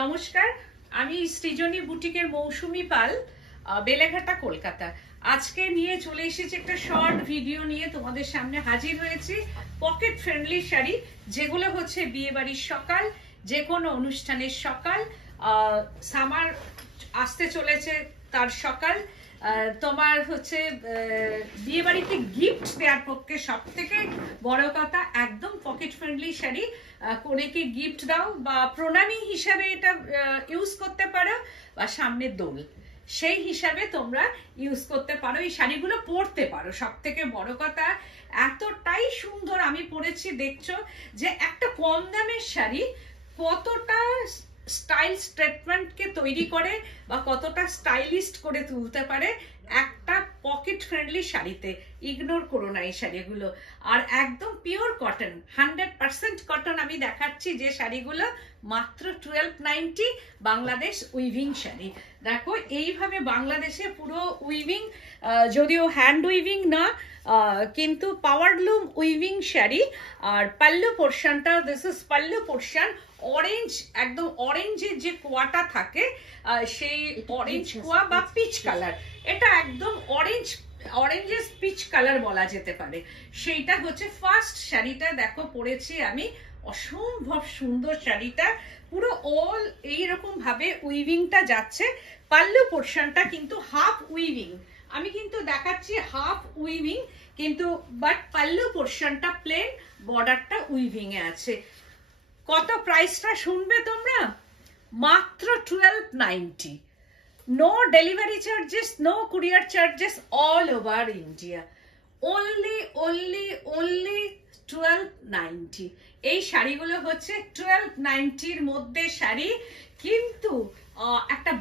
নমস্কার, আমি সৃজনী বুটিকের মৌসুমী পাল, বেলেঘাটা, কলকাতা। আজকে নিয়ে চলে এসেছি একটা শর্ট ভিডিও নিয়ে তোমাদের সামনে হাজির হয়েছি। পকেট ফ্রেন্ডলি শাড়ি, যেগুলো হচ্ছে বিয়ে বাড়ির সকাল, যে কোনো অনুষ্ঠানের সকাল, সামার আসতে চলেছে তার সকাল, তোমার হচ্ছে বিয়ে বাড়িতে গিফট দেওয়ার পক্ষে সব থেকে বড় কথা একদম পকেট ফ্রেন্ডলি শাড়ি। কনেকে গিফট দাও বা প্রণামী হিসাবে এটা ইউজ করতে পারো, বা সামনের দোল সেই হিসাবে তোমরা ইউজ করতে পারো। এই শাড়িগুলো পরতে পারো। সব থেকে বড় কথা এতটাই সুন্দর আমি পরেছি, দেখছো যে একটা কম দামের শাড়ি কতটা স্টাইল স্টেটমেন্টকে তৈরি করে বা কতটা স্টাইলিস্ট করে তুলতে পারে একটা পকেট ফ্রেন্ডলি শাড়িতে। ইগনোর করো না এই শাড়িগুলো। আর একদম পিওর কটন, 100% কটন আমি দেখাচ্ছি যে শাড়িগুলো, মাত্র 1290 বাংলাদেশ উইভিং শাড়ি। দেখো এইভাবে বাংলাদেশে পুরো উইভিং, যদিও হ্যান্ড উইভিং না, কিন্তু পাওয়ারলুম উইভিং শাড়ি। আর পাল্লু পোর্শনটা, this is pallu portion, orange, একদম অরেঞ্জের যে কোয়াটা থাকে সেই অরেঞ্জ কোয়া বা পিচ কালার, এটা একদম অরেঞ্জের পিচ কালার বলা যেতে পারে। সেইটা হচ্ছে ফার্স্ট শাড়িটা। দেখো পরেছি আমি, অসম্ভব সুন্দর শাড়িটা, পুরো অল এইরকম ভাবে উইভিংটা যাচ্ছে। পাল্লু পোর্শনটা কিন্তু হাফ উইভিং, আমি কিন্তু দেখাচ্ছি হাফ উইভিং, কিন্তু বাট পাল্লু পোর্শনটা প্লেন, বর্ডারটা উইভিং এ আছে। কত প্রাইসটা শুনবে তোমরা? মাত্র 1290। No delivery charges, no courier charges, all over India. only 1290। এই শাড়িগুলো হচ্ছে 1290-র মধ্যে শাড়ি, কিন্তু একটা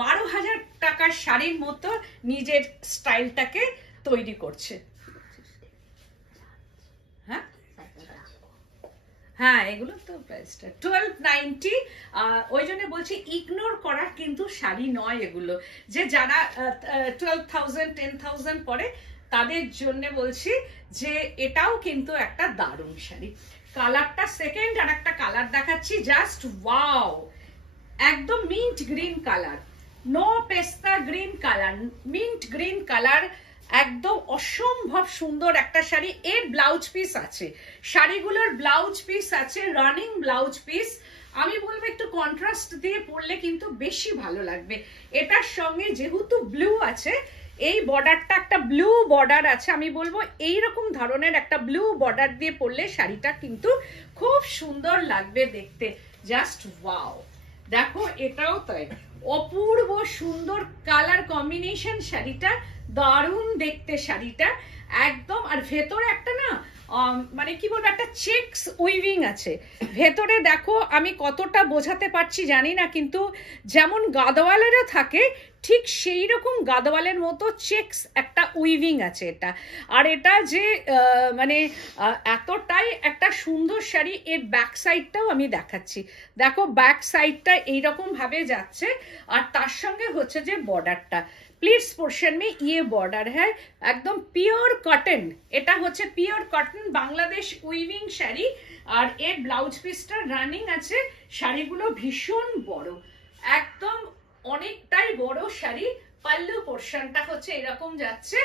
12,000 টাকার শাড়ির মতো নিজের স্টাইলটাকে তৈরি করছে। হ্যাঁ, এগুলো তো প্রাইসটা 1290। ওই জন্য বলছি ইগনোর করার কিন্তু শাড়ি নয় এগুলো। যে যারা 12,000 10,000 পরে তাদের জন্য বলছি যে এটাও কিন্তু একটা দারুণ শাড়ি। কালারটা সেকেন্ড আর একটা কালার দেখাচ্ছি, জাস্ট ওয়াও, একদম মিন্ট গ্রিন কালার, নো পেস্তা green colour, mint green colour, একদম অসম্ভব সুন্দর একটা শাড়ি। এর ব্লাউজ পিস আছে, শাড়িগুলোর ব্লাউজ পিস আছে, রানিং ব্লাউজ পিস। আমি বলবো একটু কন্ট্রাস্ট দিয়ে পরলে কিন্তু বেশি ভালো লাগবে। এটার সঙ্গে যেহেতু ব্লু আছে, এই বর্ডারটা একটা ব্লু বর্ডার আছে, আমি বলবো এইরকম ধরনের একটা ব্লু বর্ডার দিয়ে পরলে শাড়িটা কিন্তু খুব সুন্দর লাগবে দেখতে। জাস্ট ওয়াও, দেখো এটাও তাই, অপূর্ব সুন্দর কালার কম্বিনেশন শাড়িটা, দারুণ দেখতে শাড়িটা একদম। আর ভেতরে একটা না মানে কি বলবো, একটা চেকস উইভিং আছে ভেতরে। দেখো আমি কতটা বোঝাতে পারছি জানি না, কিন্তু যেমন গাদোয়ালেরও থাকে ঠিক সেই রকম গাদোয়ালের মতো চেকস একটা উইভিং আছে এটা। আর এটা যে মানে এতটাই একটা সুন্দর শাড়ি। এর ব্যাক সাইডটাও আমি দেখাচ্ছি, দেখো ব্যাক সাইডটা এইরকম ভাবে যাচ্ছে। আর তার সঙ্গে হচ্ছে যে বর্ডারটা, प्लीट्स पोर्शन में ये बॉर्डर है, एकदम प्योर कॉटन। এটা হচ্ছে pure cotton Bangladesh weaving sari. আর এর ব্লাউজ পিসটা রানিং আছে। শাড়িগুলো ভীষণ বড়, একদম অনেকটাই বড় শাড়ি। পাল্লু পোর্শনটা হচ্ছে এরকম যাচ্ছে।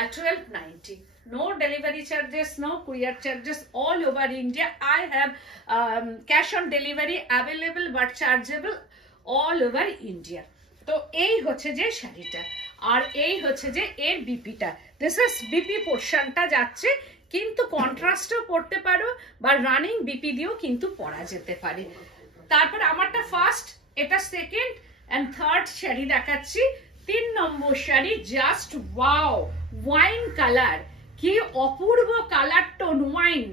1290, no delivery charges, no courier charges, all over India. I have cash on delivery available but chargeable all over India. তো এই হচ্ছে যে শাড়িটা, আর এই হচ্ছে যে এর বিপিটা, দিস ইজ বিপি পোর্শনটা যাচ্ছে, কিন্তু কন্ট্রাস্টও পরতে পারো বা রানিং বিপি দিয়েও কিন্তু পরা যেতে পারে। তারপর আমারটা ফার্স্ট, এটা সেকেন্ড এন্ড থার্ড শাড়ি দেখাচ্ছি। 3 number sari, just wow, wine colour, কি অপূর্ব কালার টোন, ওয়াইন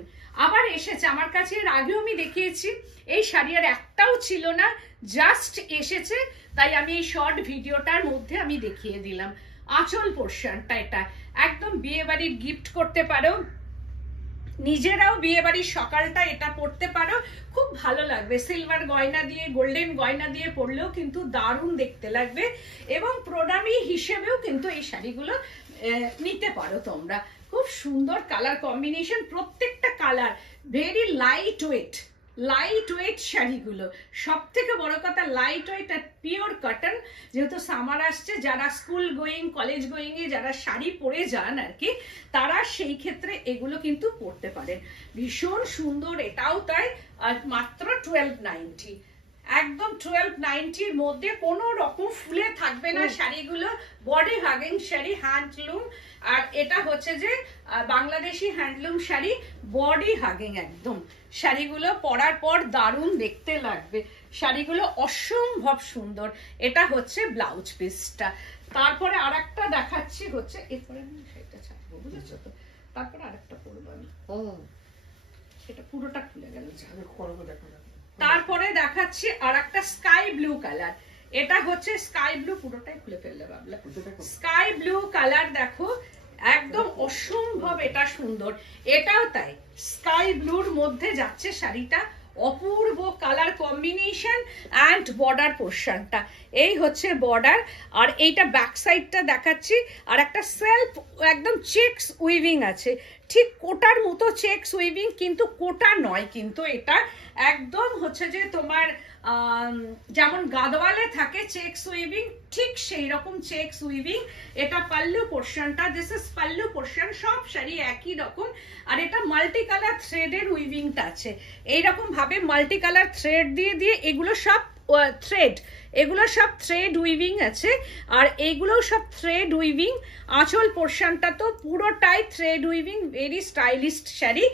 আবার এসেছে আমার কাছে। এর আগেও আমি দেখিয়েছি, এই শাড়ি আর একটাও ছিল না, জাস্ট এসেছে, তাই আমি এই শর্ট ভিডিওটার মধ্যে আমি দেখিয়ে দিলাম। আঁচল পোর্শনটা এটা একদম বিয়ে বাড়ির গিফট করতে পারো, নিজেরাও বিয়ে বাড়ির সকালটা এটা পরতে পারো, খুব ভালো লাগবে। সিলভার গয়না দিয়ে, গোল্ডেন গয়না দিয়ে পরলেও কিন্তু দারুণ দেখতে লাগবে। এবং প্রণামী হিসেবেও কিন্তু এই শাড়িগুলো নিতে পারো তোমরা। খুব সুন্দর কালার কম্বিনেশন, প্রত্যেকটা colour very light weight, light weight শাড়িগুলো, সব থেকে বড় কথা লাইট ওয়েট আর পিওর কটন। যেহেতু সামার আসছে, যারা স্কুল গোয়িং কলেজ গোয়িং এ যারা শাড়ি পরে যান আর কি, তারা সেই ক্ষেত্রে এগুলো কিন্তু পরতে পারেন। ভীষণ সুন্দর এটাও তাই, আর মাত্র 1290, একদম 1290 এর মধ্যে কোনো রকম ফুলে থাকবে না শাড়িগুলো। বডি হাগিং শাড়ি, হ্যান্ডলুম, আর এটা হচ্ছে যে Bangladeshi handloom sari, body hugging একদম। শাড়িগুলো পরার পর দারুণ দেখতে লাগবে, শাড়িগুলো অসম্ভব সুন্দর। এটা হচ্ছে ব্লাউজ পিসটা। তারপরে আরেকটা দেখাচ্ছি হচ্ছে, এরপরে আমি সেটা ছাড়বো, বুঝেছো তো, তারপরে আরেকটা পরবো আমি। এটা পুরোটা খুলে গেল, করবো দেখো। তারপরে দেখাচ্ছি আরেকটা স্কাই ব্লু কালার। এটা হচ্ছে স্কাই ব্লু, পুরোটাই খুলে ফেললে ভাবলা। স্কাই ব্লু কালার দেখো, একদম অসম্ভব এটা সুন্দর। এটাও তাই, স্কাই ব্লুর মধ্যে যাচ্ছে শাড়িটা, অপূর্ব কালার কম্বিনেশন অ্যান্ড বর্ডার পোর্শনটা, এই হচ্ছে বর্ডার। আর এইটা ব্যাক সাইডটা দেখাচ্ছি, আর একটা সেলফ একদম চেকস উইভিং আছে, ঠিক কোটার মতো চেকস উইভিং, কিন্তু কোটা নয়, কিন্তু এটা একদম হচ্ছে যে তোমার যেমন গাদওয়ালে থাকে চেকস উইভিং, ঠিক সেই রকম চেকস উইভিং। এটা পাল্লু পোর্শনটা, দিস ইজ পাল্লু পোর্শন, সব শাড়ি একই রকম। আর এটা মাল্টি কালার থ্রেডের উইভিংটা আছে, এইরকম ভাবে মাল্টি কালার থ্রেড দিয়ে দিয়ে, এগুলো সব থ্রেড, এগুলো সব থ্রেড উইভিং আছে, আর এইগুলো সব থ্রেড উইভিং। আঁচল পোর্শনটা তো পুরোটাই thread weaving, very stylist sari.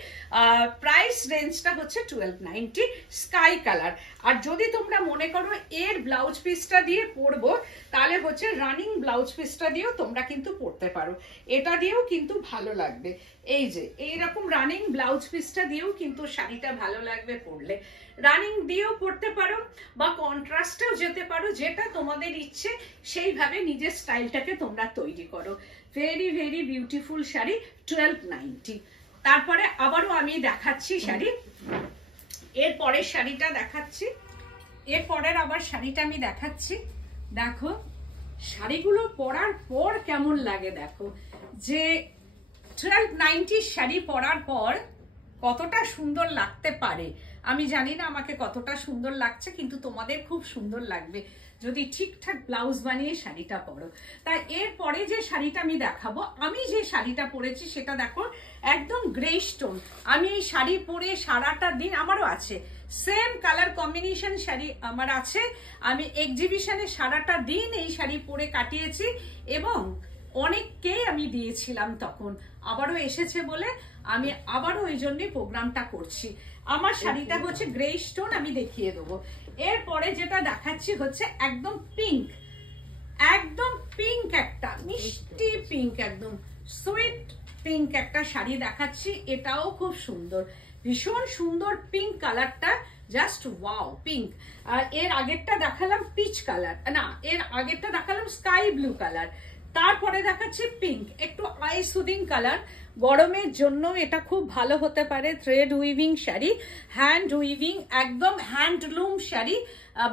Price রেঞ্জটা হচ্ছে 1290, স্কাই কালার। আর যদি তোমরা মনে করো এর ব্লাউজ পিসটা দিয়ে পরবো, তাহলে হচ্ছে রানিং ব্লাউজ পিসটা দিয়েও তোমরা কিন্তু পরতে পারো, এটা দিয়েও কিন্তু ভালো লাগবে। এই যে এইরকম রানিং ব্লাউজ পিসটা দিয়েও কিন্তু শাড়িটা ভালো লাগবে পরলে। রানিং দিয়েও পরতে পারো বা কন্ট্রাস্টেও যেতে পারো, যেটা তোমাদের ইচ্ছে সেইভাবে নিজের স্টাইলটাকে তোমরা তৈরি করো। Very very beautiful sari, 1290। তারপরে আবারও আমি দেখাচ্ছি শাড়ি, এর পরের শাড়িটা দেখাচ্ছি, এর পরের আবার শাড়িটা আমি দেখাচ্ছি। দেখো শাড়িগুলো পরার পর কেমন লাগে, দেখো যে 1290 শাড়ি পরার পর কতটা সুন্দর লাগতে পারে। আমি জানি না আমাকে কতটা সুন্দর লাগছে, কিন্তু তোমাদের খুব সুন্দর লাগবে যদি ঠিকঠাক ব্লাউজ বানিয়ে শাড়িটা পরো। তাই এরপরে যে শাড়িটা আমি দেখাবো, আমি যে শাড়িটা পরেছি সেটা দেখো একদম গ্রে স্টোন। আমি এই শাড়ি পরে সারাটা দিন, আমারও আছে সেম কালার কম্বিনেশন শাড়ি আমার আছে, আমি এক্সিবিশনে সারাটা দিন এই শাড়ি পরে কাটিয়েছি, এবং অনেককেই আমি দিয়েছিলাম, তখন আবারও এসেছে বলে আমি আবারও ওই জন্যই প্রোগ্রামটা করছি। আমার শাড়িটা হচ্ছে গ্রে স্টোন, আমি দেখিয়ে দেবো। এরপরে যেটা দেখাচ্ছি হচ্ছে একদম পিঙ্ক, একদম পিঙ্ক, একটা মিষ্টি পিঙ্ক, একদম সুইট পিঙ্ক একটা শাড়ি দেখাচ্ছি। এটাও খুব সুন্দর, ভীষণ সুন্দর পিঙ্ক কালারটা, জাস্ট ওয়াও পিঙ্ক। আর এর আগেরটা দেখালাম পিচ কালার, না এর আগেরটা দেখালাম স্কাই ব্লু কালার, তারপরে দেখাচ্ছি পিঙ্ক, একটু আই সুদিং কালার। গরমের জন্য এটা খুব ভালো হতে পারে। Thread weaving sari, hand weaving, একদম হ্যান্ডলুম শাড়ি,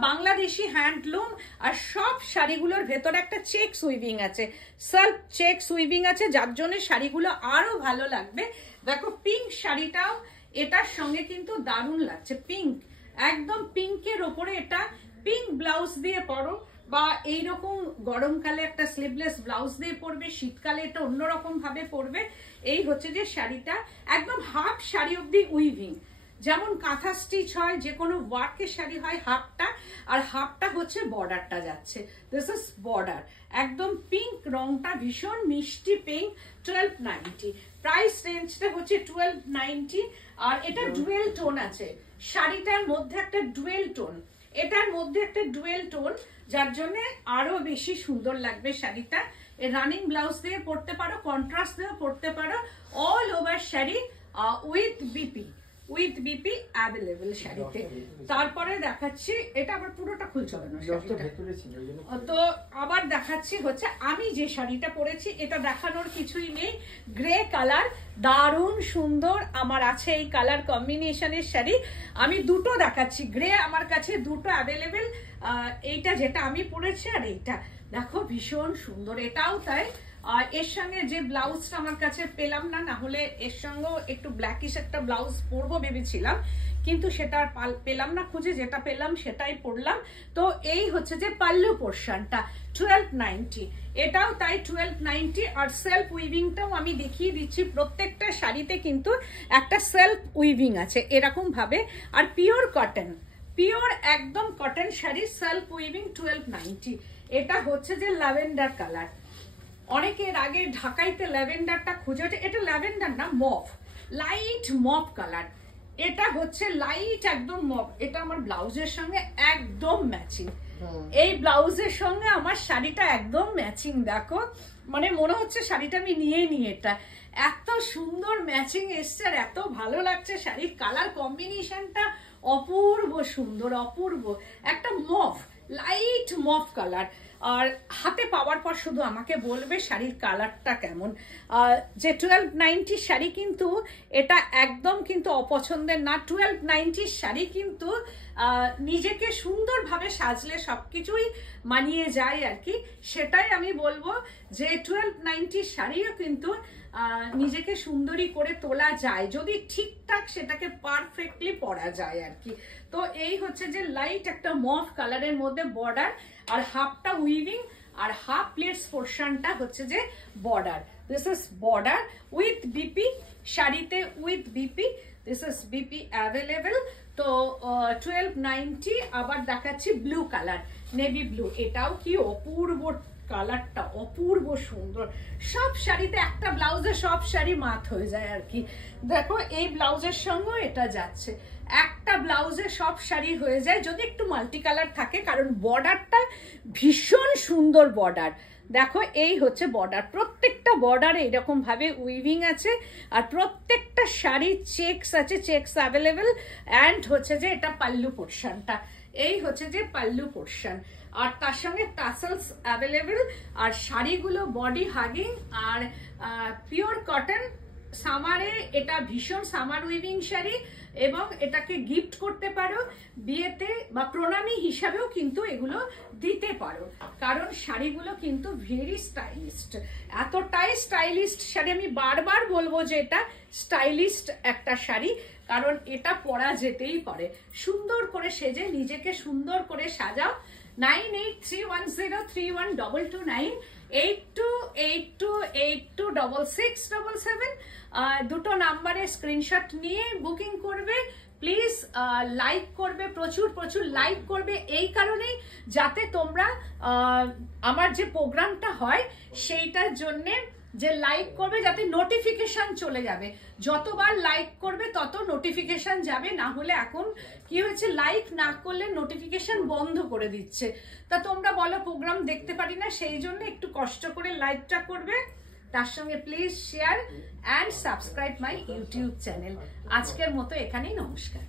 বাংলাদেশি হ্যান্ডলুম। আর সব শাড়িগুলোর ভেতরে একটা চেকস উইভিং আছে, সেলফ চেকস উইভিং আছে, যার জন্য শাড়িগুলো আরো ভালো লাগবে। দেখো পিঙ্ক শাড়িটাও এটার সঙ্গে কিন্তু দারুণ লাগছে, পিঙ্ক, একদম পিঙ্কের ওপরে এটা পিঙ্ক ব্লাউজ দিয়ে পরো, বা এইরকম গরমকালে একটা স্লিভলেস ব্লাউজ দিয়ে পরবে, শীতকালে এটা অন্যরকম ভাবে পরবে। এই হচ্ছে যে শাড়িটা, একদম হাফ শাড়ি অব্দি উইভিং, যেমন কাঁথা স্টিচ হয়, যে কোনো ওয়ার্কের শাড়ি হয় হাফটা, আর হাফটা হচ্ছে বর্ডারটা যাচ্ছে, দিস ইজ বর্ডার। একদম পিঙ্ক রংটা, ভীষণ মিষ্টি পিঙ্ক, 1290। প্রাইস রেঞ্জটা হচ্ছে 1290। আর এটা ডুয়েল টোন আছে শাড়িটার মধ্যে, একটা ডুয়েল টোন, এটার মধ্যে একটা ডুয়েল টোন, যার জন্য আরো বেশি সুন্দর লাগবে শাড়িটা। রানিং ব্লাউজ দিয়ে পরতে পারো, কন্ট্রাস্ট দিয়ে পরতে পারো, all over sari with BP available শাড়িতে। তারপরে দেখাচ্ছি, এটা আবার পুরোটা খুলছে না তো, আবার দেখাচ্ছি হচ্ছে আমি যে শাড়িটা পরেছি, এটা দেখানোর কিছুই নেই, গ্রে কালার, দারুণ সুন্দর। আমার আছে এই কালার কম্বিনেশনের শাড়ি, আমি দুটো দেখাচ্ছি, গ্রে আমার কাছে দুটো অ্যাভেলেবেল, এইটা যেটা আমি পরেছি আর এইটা দেখো ভীষণ সুন্দর, এটাও তাই। আর এর সঙ্গে যে ব্লাউজটা আমার কাছে পেলাম না, না হলে এর সঙ্গেও একটু ব্ল্যাকিশ একটা ব্লাউজ পরবো ভেবেছিলাম, কিন্তু সেটা আর পেলাম না খুঁজে, যেটা পেলাম সেটাই পরলাম। তো এই হচ্ছে যে পাল্লু পোর্শনটা 1290, এটাও তাই 1290। আর সেলফ উইভিংটাও আমি দেখিয়ে দিচ্ছি, প্রত্যেকটা শাড়িতে কিন্তু একটা সেলফ উইভিং আছে এরকম ভাবে। আর পিওর কটন, পিওর একদম কটন শাড়ি, সেলফ উইভিং 1290। এটা হচ্ছে যে ল্যাভেন্ডার কালার, অনেকের আগে ঢাকাইতে ল্যাভেন্ডারটা খুঁজে ওঠে, এটা ল্যাভেন্ডার না, মভ, লাইট মভ কালার। এটা হচ্ছে লাইট একদম মভ। এটা আমার ব্লাউজের সঙ্গে একদম ম্যাচিং, এই ব্লাউজের সঙ্গে আমার শাড়িটা একদম ম্যাচিং। দেখো মানে মনে হচ্ছে শাড়িটা আমি নিয়েই নি। এটা এত সুন্দর ম্যাচিং এসছে আর এত ভালো লাগছে, শাড়ির কালার কম্বিনেশনটা অপূর্ব সুন্দর, অপূর্ব একটা মভ, লাইট মভ কালার। আর হাতে পাওয়ার পর শুধু আমাকে বলবে শাড়ির কালারটা কেমন। যে 1290 শাড়ি কিন্তু এটা একদম কিন্তু অপছন্দের না। 1290 শাড়ি কিন্তু নিজেকে সুন্দরভাবে সাজলে সবকিছুই মানিয়ে যায় আর কি। সেটাই আমি বলবো যে 1290 শাড়িও কিন্তু নিজেকে সুন্দরী করে তোলা যায় যদি ঠিকঠাক সেটাকে পারফেক্টলি পরা যায় আর কি। তো এই হচ্ছে যে লাইট একটা মভ কালারের মধ্যে বর্ডার, আর হাফটা উইভিং আর হাফ প্লেটস পোর্শনটা হচ্ছে যে border. This is border with BP, শাড়িতে with BP, this is BP available. তো 1290। আবার দেখাচ্ছি ব্লু কালার, নেভি ব্লু, এটাও কি অপূর্ব কালারটা, অপূর্ব সুন্দর। সব শাড়িতে একটা ব্লাউজে সব শাড়ি মাত হয়ে যায় আর কি। দেখো এই ব্লাউজের সঙ্গে এটা যাচ্ছে, একটা ব্লাউজে সব শাড়ি হয়ে যায় যদি একটু মাল্টি কালার থাকে, কারণ বর্ডারটা ভীষণ সুন্দর বর্ডার। দেখো এই হচ্ছে বর্ডার, প্রত্যেকটা বর্ডারে এরকম ভাবে উইভিং আছে, আর প্রত্যেকটা শাড়ি চেকস আছে, চেকস অ্যাভেলেবেল। অ্যান্ড হচ্ছে যে এটা পাল্লু পোর্শনটা, এই হচ্ছে যে পাল্লু পোর্শন, আর তার সঙ্গে টাসেলস অ্যাভেলেবেল। আর শাড়িগুলো বডি হাগিং আর পিওর কটন। সামারে এটা ভীষণ সামার উইভিং শাড়ি, এবং এটাকে গিফট করতে পারো বিয়েতে, বা প্রণামী হিসাবেও কিন্তু এগুলো দিতে পারো, কারণ শাড়িগুলো কিন্তু ভেরি স্টাইলিস্ট, এতটাই স্টাইলিস্ট শাড়ি। আমি বারবার বলবো যে এটা স্টাইলিস্ট একটা শাড়ি, কারণ এটা পরা যেতেই পারে। সুন্দর করে সেজে নিজেকে সুন্দর করে সাজাও। 9831031229, 8282826677 দুটো নাম্বারে স্ক্রিনশট নিয়ে বুকিং করবে। প্লিজ লাইক করবে, প্রচুর প্রচুর লাইক করবে, এই কারণেই যাতে তোমরা আমার যে প্রোগ্রামটা হয় সেইটার জন্যে যে লাইক করবে, যাতে নোটিফিকেশন চলে যাবে। যতবার লাইক করবে তত নোটিফিকেশন যাবে, না হলে এখন কি হয়েছে লাইক না করলে নোটিফিকেশন বন্ধ করে দিচ্ছে। তা তোমরা বলো প্রোগ্রাম দেখতে পারি না, সেই জন্য একটু কষ্ট করে লাইকটা করবে। তার সঙ্গে please share and subscribe my YouTube channel. আজকের মতো এখানেই, নমস্কার।